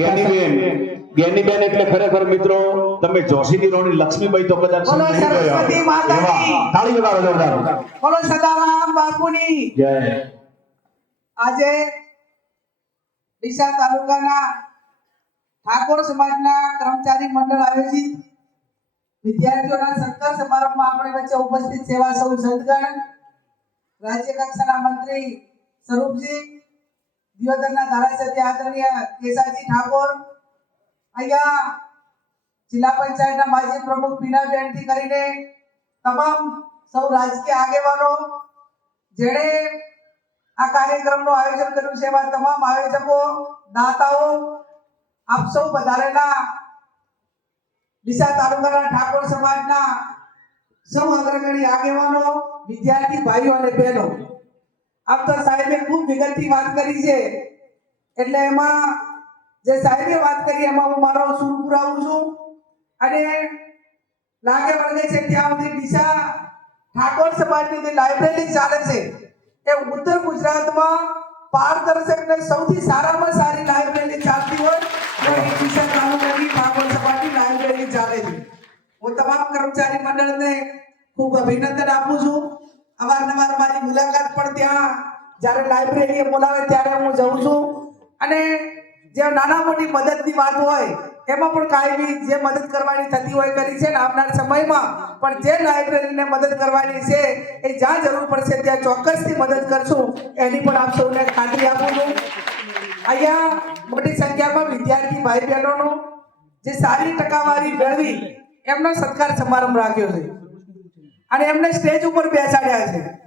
જ્ઞાનીબેન જ્ઞાનીબેન એટલે ખરેખર મિત્રો તમે જોશીની રોણી લક્ષ્મીબાઈ તો કદાચ. સરસ્વતી માતાજી. તાળી વગાડો જોરદાર બોલો સદારામ બાપુની જય આજે ડીસા તાલુકાના ઠાકોર સમાજના કર્મચારી મંડળ આયોજિત વિદ્યાર્થીઓના સત્કાર સમારંભમાં આપણે વચ્ચે ઉપસ્થિત સેવા સૌ સંતગણ રાજ્ય કક્ષાના મંત્રી સ્વરૂપજી દિયોદરના ધારાસભ્ય આદરણીય કેસાજી ઠાકોર, અહીંયા જિલ્લા પંચાયતના માજી પ્રમુખ પીના થી કરીને તમામ સૌ રાજકીય આગેવાનો, જેણે આ કાર્યક્રમનું આયોજન કર્યું છે એવા તમામ આયોજકો, દાતાઓ, આપ સૌ વધારેલા ડીસા તાલુકાના ઠાકોર સમાજના સૌ અગ્રગણી આગેવાનો, વિદ્યાર્થી ભાઈઓ અને બહેનો. આમ તો સાહેબે ખૂબ વિગતથી વાત કરી છે. એટલે એમાં જે સાહેબે વાત કરી, એમાં હું મારો સૂર પુરાવું છું. અને લાગે વળગે છે ત્યાં સુધી દિશા ઠાકોર સમાજની જે લાઇબ્રેરી ચાલે છે, એ ઉત્તર ગુજરાતમાં પારદર્શક ને સૌથી સારામાં સારી લાઇબ્રેરી ચાલતી હોય, તો એ ડીસા તાલુકાની ઠાકોર સમાજની લાઇબ્રેરી ચાલે છે. હું તમામ કર્મચારી મંડળને ખૂબ અભિનંદન આપું છું. અવારનવાર મારી મુલાકાત પણ ત્યાં, જ્યારે લાઇબ્રેરીએ બોલાવે ત્યારે હું જઉં છું. અને જે નાના મોટી મદદની વાત હોય, એમાં પણ કાયમી જે મદદ કરવાની થતી હોય કરી છે ને આવનાર સમયમાં. પણ જે લાઇબ્રેરીને મદદ કરવાની છે, એ જ્યાં જરૂર પડશે ત્યાં ચોક્કસથી મદદ કરશું. એની પણ આપ સૌને ખાતરી આપું છું. અહીંયા મોટી સંખ્યામાં વિદ્યાર્થી ભાઈ બહેનોનો જે સારી ટકાવારી મેળવી, એમનો સત્કાર સમારંભ રાખ્યો છે. અને એમને સ્ટેજ ઉપર બેસાડ્યા છે.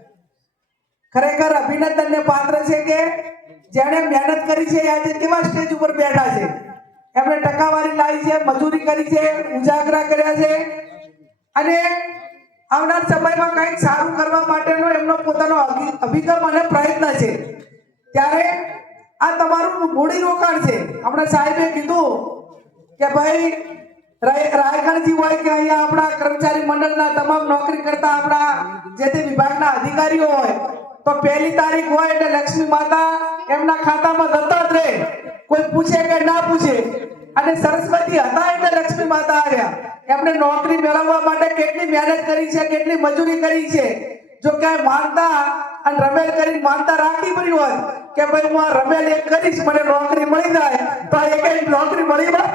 ખરેખર અભિનંદનને પાત્ર છે કે જેણે મહેનત કરી છે આજે કેવા સ્ટેજ ઉપર બેઠા છે. એમણે ટકાવારી લાવી છે, મજૂરી કરી છે, ઉજાગરા કર્યા છે. અને આવનાર સમયમાં કંઈક સારું કરવા માટેનો એમનો પોતાનો અભિ- અભિગમ અને પ્રયત્ન છે. ત્યારે આ તમારું મૂડી રોકાણ છે. હમણાં સાહેબે કીધું કે ભાઈ રાયગણજી હોય કે અહીંયા આપણા કર્મચારી મંડળના તમામ નોકરી કરતા આપણા જે તે વિભાગના અધિકારીઓ હોય, તો પહેલી તારીખ હોય એટલે લક્ષ્મી માતા એમના ખાતામાં જતા જ રહે કોઈ પૂછે કે ના પૂછે. અને સરસ્વતી હતા એટલે લક્ષ્મી માતા આવ્યા. એમણે નોકરી મેળવવા માટે કેટલી મહેનત કરી છે, કેટલી મજૂરી કરી છે. જો ક્યાંય માનતા અને રમેલ કરીને માનતા રાખી પડી હોત કે ભાઈ હું આ રમેલ એક કરીશ, મને નોકરી મળી જાય. તો એક નોકરી મળી હોત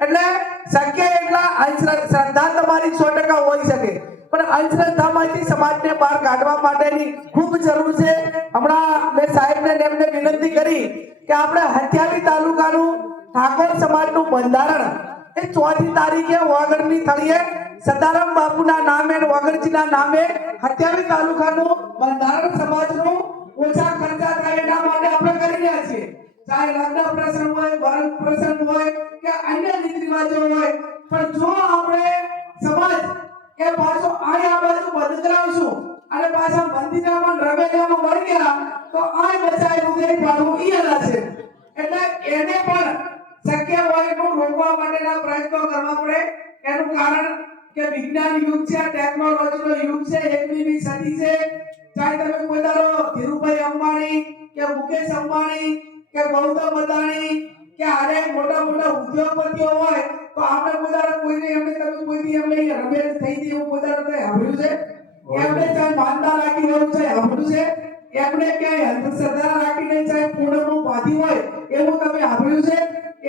એટલે શક્ય એટલા અંધશ્રદ્ધા તમારી સો ટકા હોઈ શકે. પણ અંધશ્રદ્ધામાંથી સમાજને બહાર કાઢવા માટેની ખૂબ જરૂર છે. હમણાં મેં સાહેબને એમને વિનંતી કરી કે આપણે હથિયાવી તાલુકાનું ઠાકોર સમાજનું બંધારણ એ ચોથી તારીખે વાગડની થળીએ સદારામ બાપુના નામે વાગડજીના નામે હથિયાવી તાલુકાનું બંધારણ સમાજનું ઓછા ખર્ચા થાય એના માટે આપણે કરી રહ્યા છીએ. ચાહે લગ્ન પ્રસંગ હોય વરણ પ્રસંગ હોય કે અન્ય રીત રિવાજો હોય, પણ જો આપણે સમાજ કે પાછો અહીંયા બાજુ બંધ અને પાછા મંદિરામાં રમેલામાં વળી ગયા, તો આ બચાયેલું નહીં પાડવું ઈ છે. એટલે એને પણ શક્ય હોય એટલું રોકવા માટેના પ્રયત્નો કરવા પડે. એનું કારણ કે વિજ્ઞાન યુગ છે, ટેકનોલોજીનો યુગ છે અંધશ્રદ્ધા રાખીને ચાહે પૂર્ણનું બાંધી હોય એવું તમે સાંભળ્યું છે?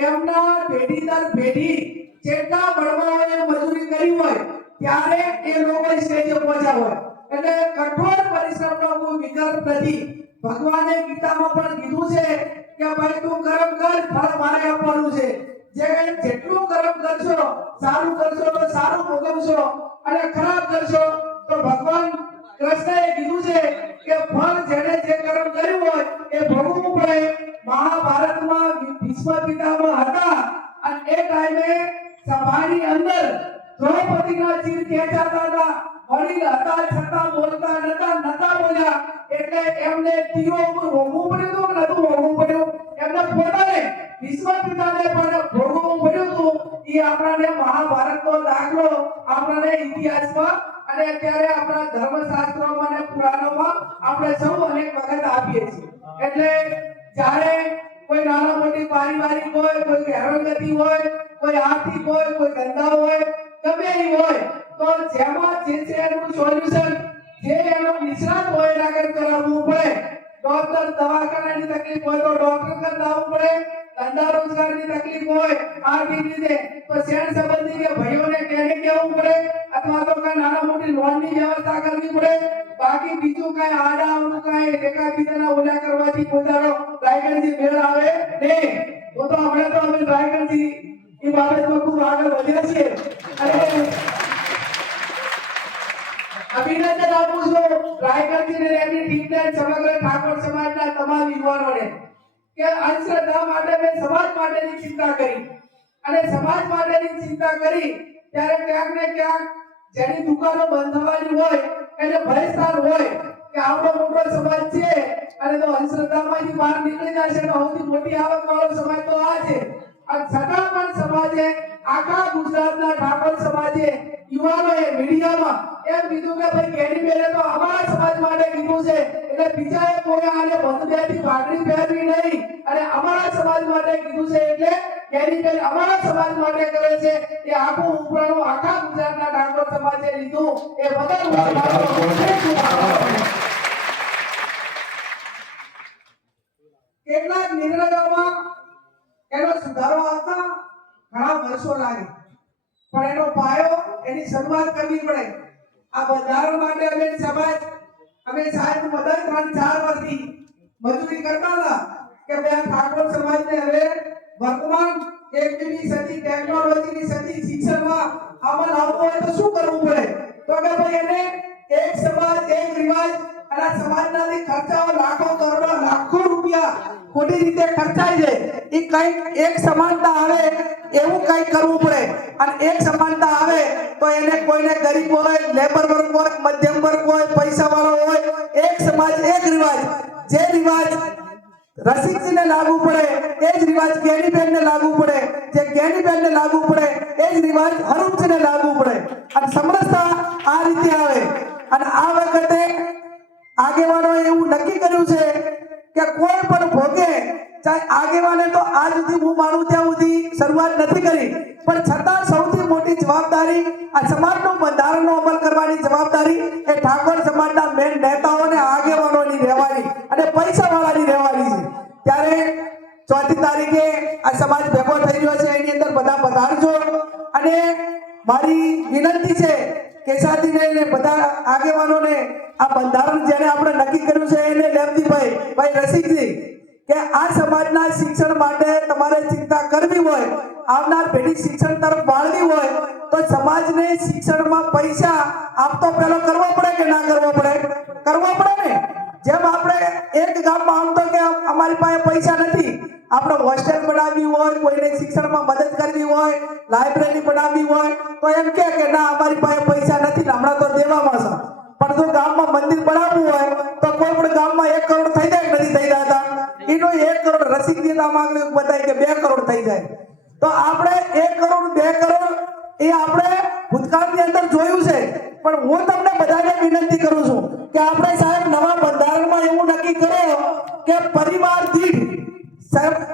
એમના પેઢી દર પેઢી જેટલા બળવાઓએ મજૂરી કરી હોય, ત્યારે એ લોકો સ્ટેજે પહોંચ્યા હોય. એટલે કઠોર પરિશ્રમનો કોઈ વિકલ્પ નથી. ભગવાને ગીતામાં પણ કીધું છે કે ભાઈ, તું કર્મ કર, ફળ મારે આપવાનું છે. જે જેટલું કર્મ કરશો, સારું કરશો તો સારું ભોગવશો અને ખરાબ કરશો તો ભગવાન કૃષ્ણએ કીધું છે કે ફળ જે એ ભોગવવું મહાભારતમાં ભીષ્મ પિતામાં હતા. અને એ ટાઈમે સભાની અંદર દ્રૌપદીના ચીર ખેંચાતા હતા. વડીલ હતા, છતાં બોલતા નતા નતા બોલ્યા. એટલે એમને તીરો મહાભારતનો દાખલો આપણને ઇતિહાસમાં અને અત્યારે આપણા ધર્મશાસ્ત્રોમાં અને પુરાણોમાં આપણે સૌ અનેક વખત આપીએ છીએ. એટલે જ્યારે કોઈ નાના મોટી પારિવારિક હોય, કોઈ હેરોઇન વ્યક્તિ હોય, કોઈ આર્થિક હોય, કોઈ ધંધા હોય, ગમે એ હોય, તો જેમાં જે છે એનું સોલ્યુશન જે એનો નિષ્ણાત હોય એના આગળ કરાવવું પડે. ડોક્ટર દવાખાનાની તકલીફ હોય તો ડોક્ટર કર લાવવું પડે. ધંધા રોજગારની તકલીફ હોય આર્થિક રીતે. તો શેણ સંબંધી કે ભાઈઓને કેને કેવું પડે? અથવા તો કઈ નાના મોટી લોનની વ્યવસ્થા કરવી પડે? બાકી બીજું કઈ આડા અવળું કઈ ટેકા બીજાના ઓલા કરવાથી પોતાનો દાડો મેળ આવે નહીં. તો તો આપણે તો અમે રાયગઢથી એ બાબતમાં ખૂબ આગળ વધ્યા છીએ. અને અભિનંદન આપું છું. રાયગઢથી ને એમની ટીમને સમગ્ર ઠાકોર કે અંધશ્રદ્ધા માટે મેં સમાજ માટેની ચિંતા કરી. અને સમાજ માટેની ચિંતા કરી ત્યારે ક્યાંક ને ક્યાંક જેની દુકાનો બંધ થવાની હોય, એને ભયસ્થાન હોય કે આપણો મોટો સમાજ છે અને તો અંધશ્રદ્ધામાંથી બહાર નીકળી જશે તો સૌથી મોટી આવક વાળો સમાજ તો આ છે. અને છતાં પણ સમાજે આખા ગુજરાતના ઠાકોર સમાજે, યુવાનોએ મીડિયામાં એમ કીધું કે ભાઈ કેડી બેને તો અમારા સમાજ માટે કીધું છે. એટલે બીજાએ કોઈ આને બંધબેથી પાઘડી પહેરવી નહીં અને અમારા સમાજ માટે કીધું છે. એટલે કેડી બેન અમારા સમાજ માટે કરે છે. એ આખું ઉપરાણું આખા ગુજરાતના ઠાકોર સમાજે લીધું. એ છું. કેટલાક નિર્ણયોમાં એનો સુધારો આવતા ઘણા વર્ષો લાગે. પણ એનો પાયો એની શરૂઆત કરવી પડે. આ બંધારણ માટે અમે સમાજ, અમે સાહેબ મદદ ત્રણ ચાર વર્ષથી મજૂરી કરતા હતા કે બે ઠાકોર સમાજને હવે વર્તમાન એકમી સદી ટેકનોલોજીની સદી શિક્ષણમાં આમાં લાવવું હોય તો શું કરવું પડે? તો કે ભાઈ એને એક સમાજ, એક રિવાજ અને સમાજના ખર્ચાઓ લાખો કરોડો, લાખો રૂપિયા ખોટી રીતે ખર્ચાય છે. એ કંઈક એક સમાનતા આવે, એવું કંઈક કરવું પડે. અને એક સમાનતા આવે, તો એને કોઈને ગરીબ હોય લેબર વર્ગ હોય, મધ્યમ વર્ગ હોય, પૈસા વાળો હોય, એક સમાજ, એક રિવાજ. જે રિવાજ રસિકજીને લાગુ પડે, એ જ રિવાજ જ્ઞાનીબેનને લાગુ પડે. જે જ્ઞાનીબેનને લાગુ પડે, એ જ રિવાજ હરૂપજીને લાગુ પડે. અને સમરસતા આ રીતે આવે. અને આ વખતે આગેવાનોએ એવું નક્કી કર્યું છે કે કોઈ પણ ભોગે ચાહે આગેવાને તો આજ સુધી હું માનું ત્યાં સુધી શરૂઆત નથી કરી. પણ છતાં સૌથી મોટી જવાબદારી આ સમાજનો બંધારણનો અમલ કરવાની જવાબદારી એ ઠાકોર સમાજના મેન નેતાઓને આગેવાનોની રહેવાની અને પૈસાવાળાની રહેવાની છે. ત્યારે ચોથી તારીખે આ સમાજ ભેગો થઈ રહ્યો છે. એની અંદર બધા પધારજો. અને મારી વિનંતી છે કેસાદીને લઈને બધા આગેવાનોને આ બંધારણ જેને આપણે નક્કી કર્યું છે એને લેમજીભાઈ ભાઈ રસિકજી, કે આ સમાજના શિક્ષણ માટે તમારે ચિંતા કરવી હોય, આવનાર પેઢી શિક્ષણ તરફ વાળવી હોય, તો સમાજને શિક્ષણમાં પૈસા આપતો પહેલો કરવો પડે કે ના કરવો પડે? કરવો પડે ને? જેમ આપણે એક ગામમાં આમ તો કે અમારી પાસે પૈસા નથી, આપણે હોસ્ટેલ બનાવવી હોય, કોઈને શિક્ષણમાં મદદ કરવી હોય લાઇબ્રેરી બનાવવી હોય, તો એમ કે કે ના, અમારી પાસે પૈસા નથી હમણાં તો દેવામાં છે. પણ જો ગામમાં મંદિર બનાવવું હોય, તો કોઈ પણ ગામમાં એક કરોડ થઈ જાય નથી થઈ જતા એનો એક કરોડ રસિક દેતા માંગે બતાય કે બે કરોડ થઈ જાય. તો આપણે એક કરોડ, બે કરોડ એ આપણે ભૂતકાળની અંદર જોયું છે. પણ હું તમને બધાને વિનંતી કરું છું કે આપણે સાહેબ નવા બંધારણમાં એવું નક્કી કરો કે પરિવાર દીઠ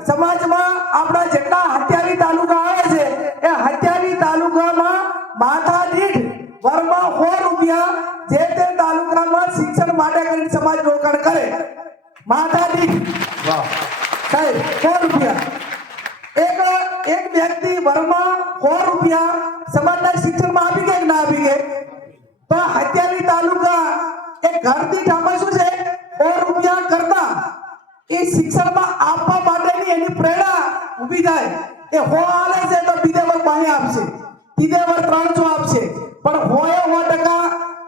સમાજમાં આપણા જેટલા હત્યાવી તાલુકા આવે છે એ હત્યાવી તાલુકામાં માથા દીઠ વરમાં સો રૂપિયા જે તે તાલુકામાં શિક્ષણ માટે કરીને સમાજ રોકાણ કરે. માથા દીઠ. સાહેબ સો રૂપિયા. એક એક વ્યક્તિ વરમાં સો રૂપિયા સમાજના શિક્ષણમાં આપી કે ના આપી કે? તો હત્યાવી તાલુકા એ ઘર દીઠ આમાં છે? સો રૂપિયા કરતા. એ શિક્ષણમાં આપવા માટેની એની પ્રેરણા ઊભી થાય. એ હો આલે છે તો બીજે વર પાસે આપશે. બીજે વર ત્રણસો આપશે. પણ હોય સો ટકા,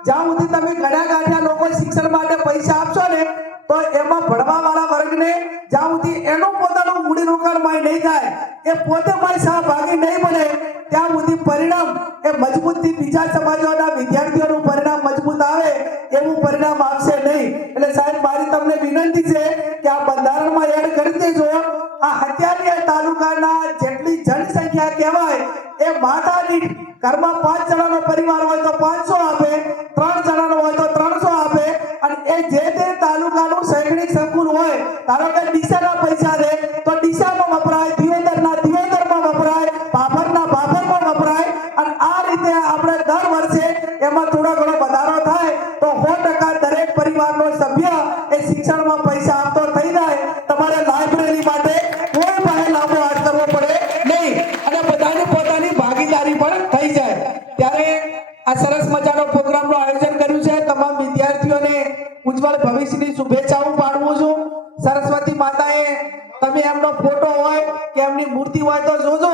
જ્યાં સુધી તમે ઘણા ગાંઠ્યા લોકો શિક્ષણ માટે પૈસા આપશો ને, તો એમાં ભણવા વાળા વર્ગને જ્યાં સુધી એનો પોતાનું મૂડીરોકાણ માય નહીં થાય. એ પોતે માય સહભાગી નહીં બને. ત્યાં સુધી પરિણામ એ મજબૂતથી બીજા સમાજોના વિદ્યાર્થીઓનું પરિણામ મજબૂત આવે એવું પરિણામ આવશે નહીં. એટલે સાહેબ, મારી તમને વિનંતી છે કે આ બંધારણમાં એડ કરી દેજો. આ હત્યારી તાલુકાના જેટલી જનસંખ્યા કહેવાય, એ માતા દીઠ ઘરમાં પાંચ જણાનો પરિવાર હોય તો પાંચસો આપે. ફોટો હોય કે એમની મૂર્તિ હોય તો જોજો.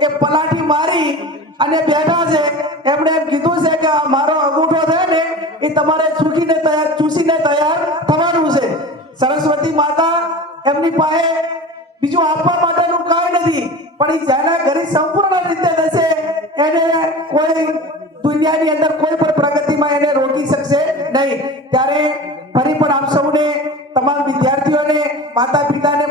એ પલાઠી મારી અને બેઠા છે. એમણે એમ કીધું છે કે મારો અંગૂઠો છે ને, એ તમારે ચૂકીને તૈયાર, ચૂસીને તૈયાર થવાનું છે. સરસ્વતી માતા એમની પાસે બીજું આપવા માટેનું કાંઈ નથી, પણ એ જેના ઘરે સંપૂર્ણ રીતે થશે એને કોઈ દુનિયાની અંદર કોઈ પણ પ્રગતિમાં એને રોકી શકશે નહીં. ત્યારે ફરી પણ આપ સૌને, તમામ વિદ્યાર્થીઓને માતા પિતાને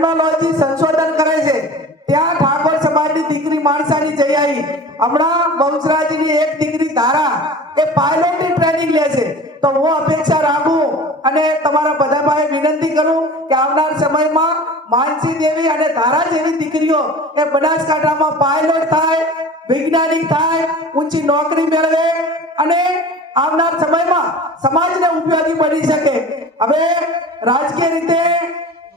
ટેકનોલોજી સંશોધન કરે છે. ત્યાં ઠાકોર સમાજની દીકરી માણસાની જઈ આવી. હમણાં બહુચરાજીની એક દીકરી ધારા એ પાયલોટની ટ્રેનિંગ લે છે. તો હું અપેક્ષા રાખું અને તમારા બધા ભાઈ વિનંતી કરું કે આવનાર સમયમાં માનસી દેવી અને ધારા જેવી દીકરીઓ એ બનાસકાંઠામાં પાયલોટ થાય, વૈજ્ઞાનિક થાય, ઊંચી નોકરી મેળવે અને આવનાર સમયમાં સમાજને ઉપયોગી બની શકે. હવે રાજકીય રીતે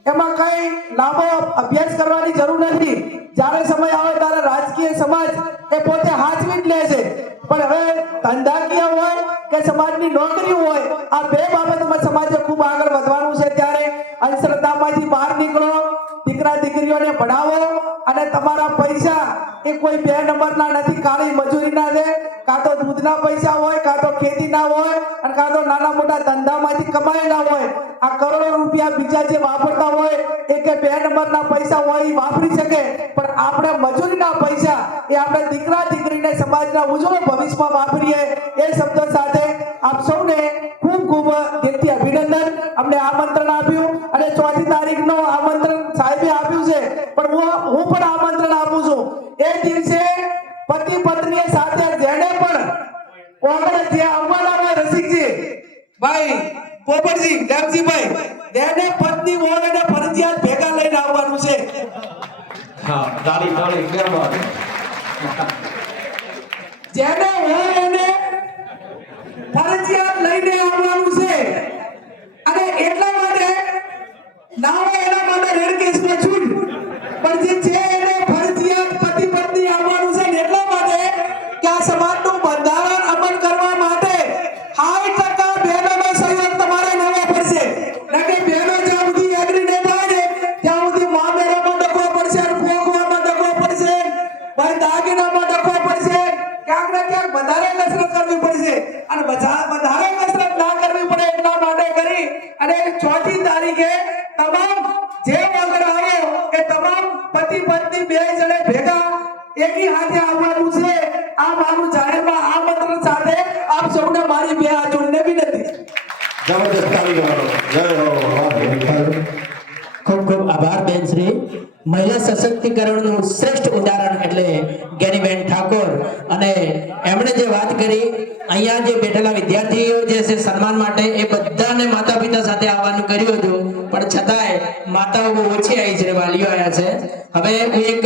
એમાં કઈ લાંબો અભ્યાસ કરવાની જરૂર નથી. જ્યારે સમય આવે ત્યારે રાજકીય સમાજ એ પોતે હાચવી જ લે છે. પણ હવે ધંધાકીય હોય કે સમાજની નોકરી હોય, આ બે બાબતમાં સમાજે ખૂબ આગળ વધવાનું છે ત્યારે અંધશ્રદ્ધામાંથી બહાર નીકળો, દીકરા દીકરીઓને ભણાવો અને તમારા પૈસા એ કોઈ બે નંબરના નથી, કાળી મજૂરીના છે. કાં તો દૂધના પૈસા હોય, કાં તો ખેતીના હોય કાં તો નાના મોટા ધંધામાંથી કમાયેલા હોય, આ કરોડો રૂપિયા બીજા જે વાપરતા હોય, એ કે બે નંબરના પૈસા હોય વાપરી શકે. પણ આપણે મજૂરીના પૈસા એ આપણે દીકરા દીકરીને સમાજના ઉજ્જવળ ભવિષ્યમાં વાપરીએ, એ શબ્દો સાથે આપ સૌને ખૂબ ખૂબ દિલથી અભિનંદન. અમને આમંત્રણ આપ્યું. અને ચોથી તારીખનો આમંત્રણ સાહેબે આપ્યું છે. પણ હું હું પણ ભાઈ પોપટજી દેવજીભાઈ જેને પત્ની મોહન એને ફરજિયાત ભેગા લઈને આવવાનું છે. હા તાળી તાળી કેમ જેને હોય એને ફરજિયાત લઈને આવવાનું છે. અને એટલા માટે ના હોય એના માટે રેડ કેસમાં છૂટ પણ જે છે જબરદસ્ત. ખૂબ ખૂબ આભાર, બેન શ્રી. મહિલા સશક્તિકરણનું શ્રેષ્ઠ ઉદાહરણ એટલે જ્ઞાનીબેન ઠાકોર. અને એમણે જે વાત કરી, અહીંયા જે બેઠેલા વિદ્યાર્થીઓ જે છે સન્માન માટે, એ બધાને માતા પિતા સાથે આવવાનું કર્યું હતું. પણ છતાંય માતાઓ બહુ ઓછી આવી છે વાલીઓ આવ્યા છે. હવે એક